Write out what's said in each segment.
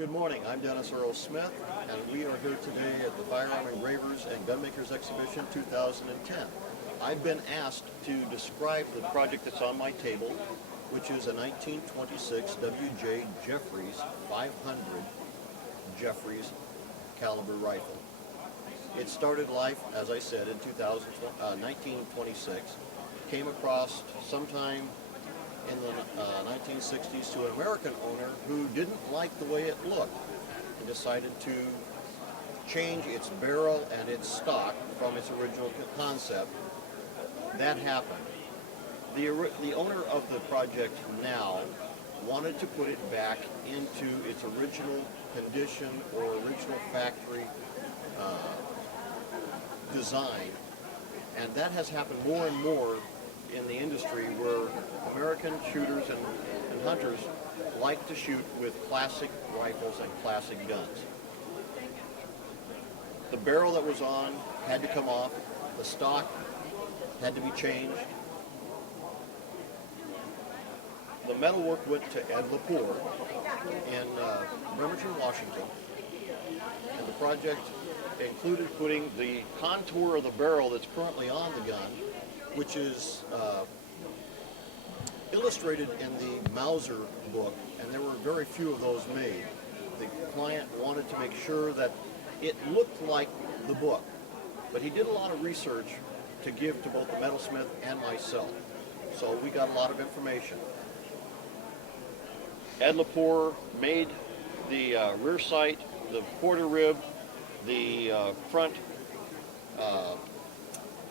Good morning, I'm Dennis Earl Smith, and we are here today at the Firearm Engravers and Gunmakers Exhibition 2010. I've been asked to describe the project that's on my table, which is a 1926 W.J. Jeffries 500 Jeffries caliber rifle. It started life, as I said, in 1926, came across sometime in the 1960s to an American owner who didn't like the way it looked and decided to change its barrel and its stock from its original concept. That happened. The owner of the project now wanted to put it back into its original condition or original factory design, and that has happened more and more in the industry, where American shooters and hunters like to shoot with classic rifles and classic guns. The barrel that was on had to come off, the stock had to be changed. The metalwork went to Ed Lepore in Bremerton, Washington, and the project included putting the contour of the barrel that's currently on the gun, which is illustrated in the Mauser book, and there were very few of those made. The client wanted to make sure that it looked like the book, but he did a lot of research to give to both the metalsmith and myself, so we got a lot of information. Ed Lepore made the rear sight, the quarter rib, the front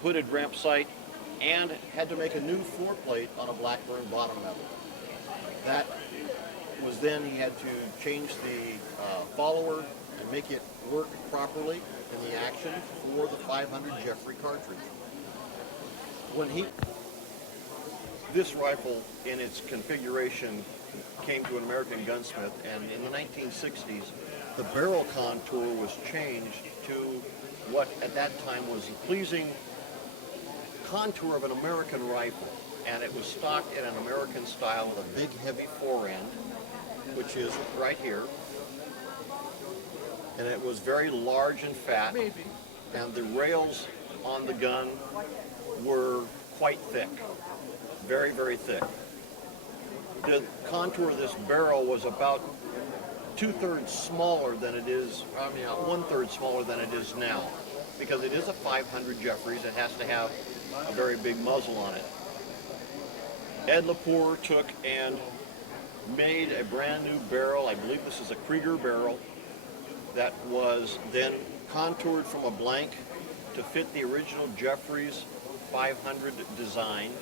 hooded ramp sight, and had to make a new floor plate on a Blackburn bottom metal. That was then he had to change the follower and make it work properly in the action for the 500 Jeffery cartridge. This rifle in its configuration came to an American gunsmith, and in the 1960s the barrel contour was changed to what at that time was the pleasing contour of an American rifle, and it was stocked in an American style with a big heavy forend, which is right here, and it was very large and fat, and the rails on the gun were quite thick, very, very thick. The contour of this barrel was about 2/3 smaller than it is, 1/3 smaller than it is now, because it is a 500 Jeffries. It has to have a very big muzzle on it. Ed Lepore took and made a brand new barrel. I believe this is a Krieger barrel that was then contoured from a blank to fit the original Jeffries 500 design.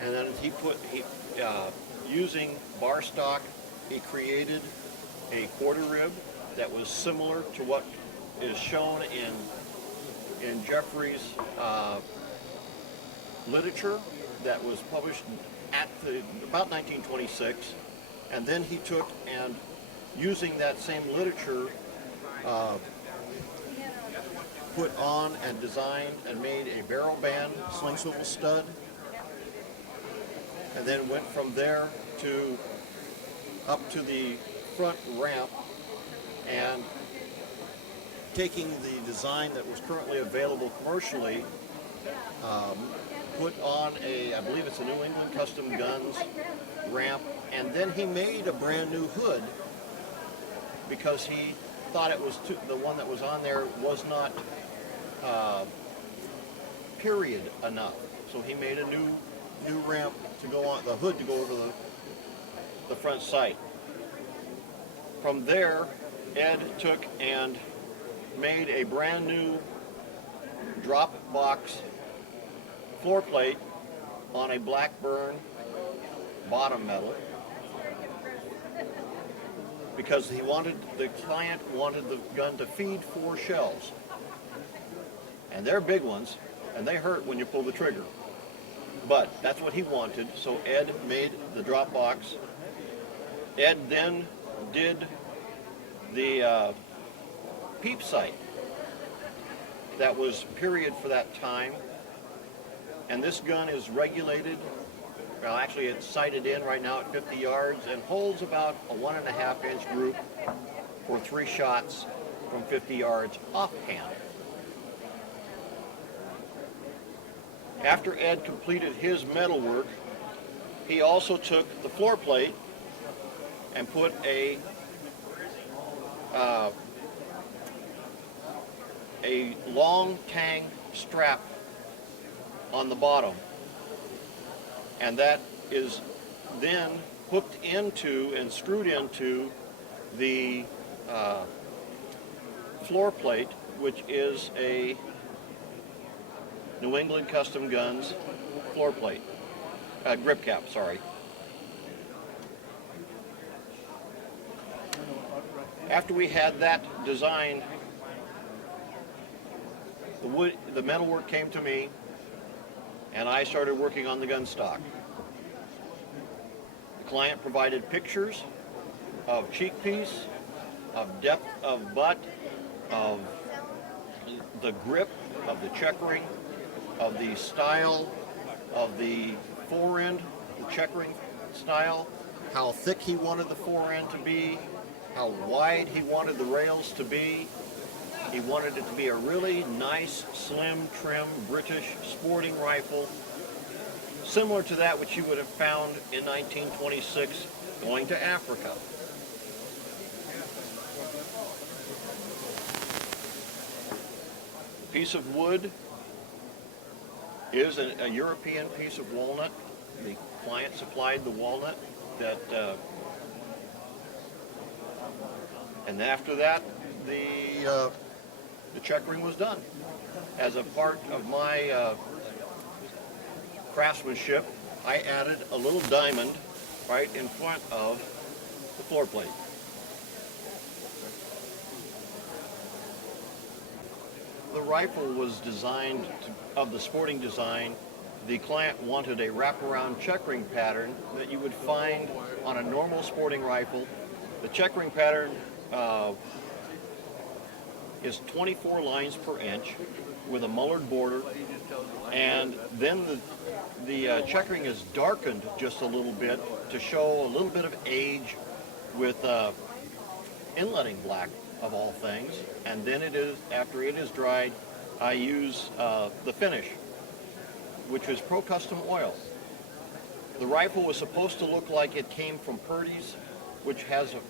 And then using bar stock, he created a quarter rib that was similar to what is shown in Jeffrey's literature that was published at about 1926, and then he took and, using that same literature, put on and designed and made a barrel band sling swivel stud, and then went from there to up to the front ramp, and taking the design that was currently available commercially, put on I believe it's a New England Custom Guns ramp, and then he made a brand new hood because he thought it was the one that was on there was not period enough. So he made a new ramp to go on, the hood to go over the front sight. From there, Ed took and made a brand new drop box floor plate on a Blackburn bottom metal, because the client wanted the gun to feed 4 shells, and they're big ones and they hurt when you pull the trigger, but that's what he wanted. So Ed made the drop box. Ed then did the peep sight that was period for that time, and this gun is regulated well, actually it's sighted in right now at 50 yards and holds about a 1.5 inch group for 3 shots from 50 yards offhand. After Ed completed his metalwork, he also took the floor plate and put a long tang strap on the bottom, and that is then hooked into and screwed into the floor plate, which is a New England Custom Guns floor plate, grip cap, sorry. After we had that design, the metalwork came to me, and I started working on the gun stock. The client provided pictures of cheek piece, of depth of butt, of the grip, of the checkering, of the style, of the fore-end, the checkering style, how thick he wanted the fore-end to be, how wide he wanted the rails to be. He wanted it to be a really nice, slim, trim, British sporting rifle, similar to that which you would have found in 1926 going to Africa. The piece of wood is a European piece of walnut. The client supplied the walnut and after that, the checkering was done. As a part of my craftsmanship, I added a little diamond right in front of the floor plate. The rifle was designed of the sporting design. The client wanted a wraparound checkering pattern that you would find on a normal sporting rifle. The checkering pattern is 24 lines per inch with a mullered border, and then the checkering is darkened just a little bit to show a little bit of age with inletting black of all things. And then after it is dried, I use the finish, which is Pro Custom oil. The rifle was supposed to look like it came from Purdy's, which has a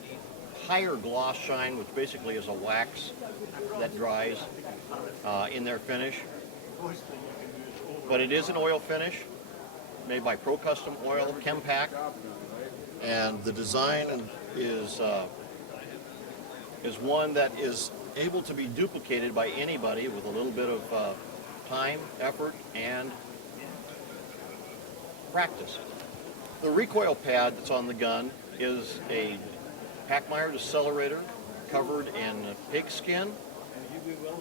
higher gloss shine, which basically is a wax that dries in their finish. But it is an oil finish made by Pro Custom Oil, Chempack, and the design is one that is able to be duplicated by anybody with a little bit of time, effort, and practice. The recoil pad that's on the gun is a Packmeyer decelerator covered in pigskin,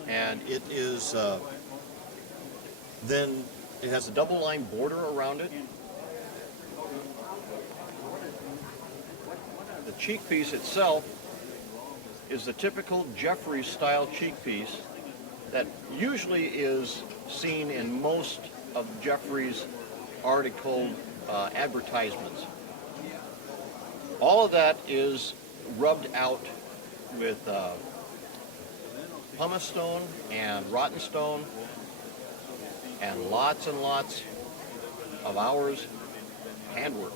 and it is then it has a double line border around it. The cheek piece itself is the typical Jeffery style cheek piece that usually is seen in most of Jeffery's article advertisements. All of that is rubbed out with pumice stone and rotten stone and lots of hours handwork.